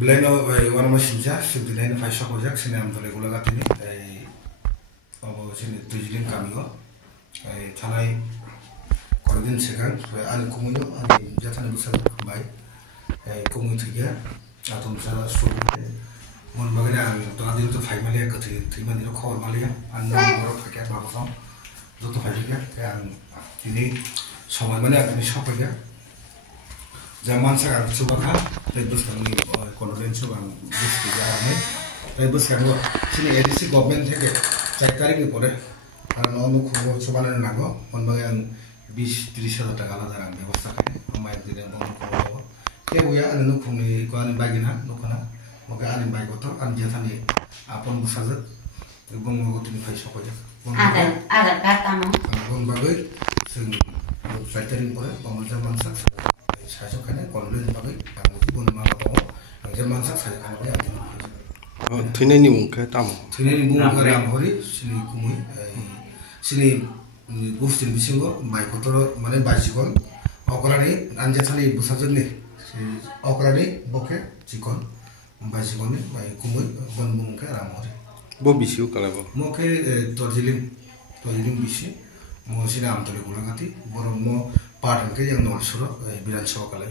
Beleno wana masinja sebdinain faisha kojak sini am tole gula gatini abo sini tujilin kamigo thanai korodin sekan ani kumuyo ani jathani busal bai kumu thiga atom sa su mon bagana to adin to phai male kathi thimani ro khor male an nam ro phakya ba bosam joto phaiga kan ini সময় মানে আপনি সকালে zaman sekarang coba kan terus kami kondolen coba diskusi jalan terus kan sini edisi government থেকে 4 তারিখে পরে কারণ অন্য খবর coba না নাগো মনবাগান 20-30 টাকা আলাদা রাখা ব্যবস্থা করে আমার দিনে বন্ধ করব কে বইয়া আনু খুনি কোন বাগিনা নখনা মগে আনি বাইগো তো আন যেখানে আপন বসাজত এবং মগতিনি ফাই সকলে আদার কাটামো বন বাগৈ जों 4 তারিখ পরে বমলজার মানসা 사적하네 권리를 받을 당시 보는 마음으로 이제만 사적하는 거야. 트네니 문케 따모. 트네니 문케 라모리 신이 구무이 신이 고스tin 비싱고 마이코토로 মানে বাইසිকন অকরানি আনজাছালি বুসাজনি অকরানি বকে চিকন বাইසිকনি বাই কুমুই বন মুংকে রামহরি বো বিসিও কালাবো মকে তরজিলিম BC mo sini am tole gula ngati borong mo padan ke yang nol suro bilan sawakale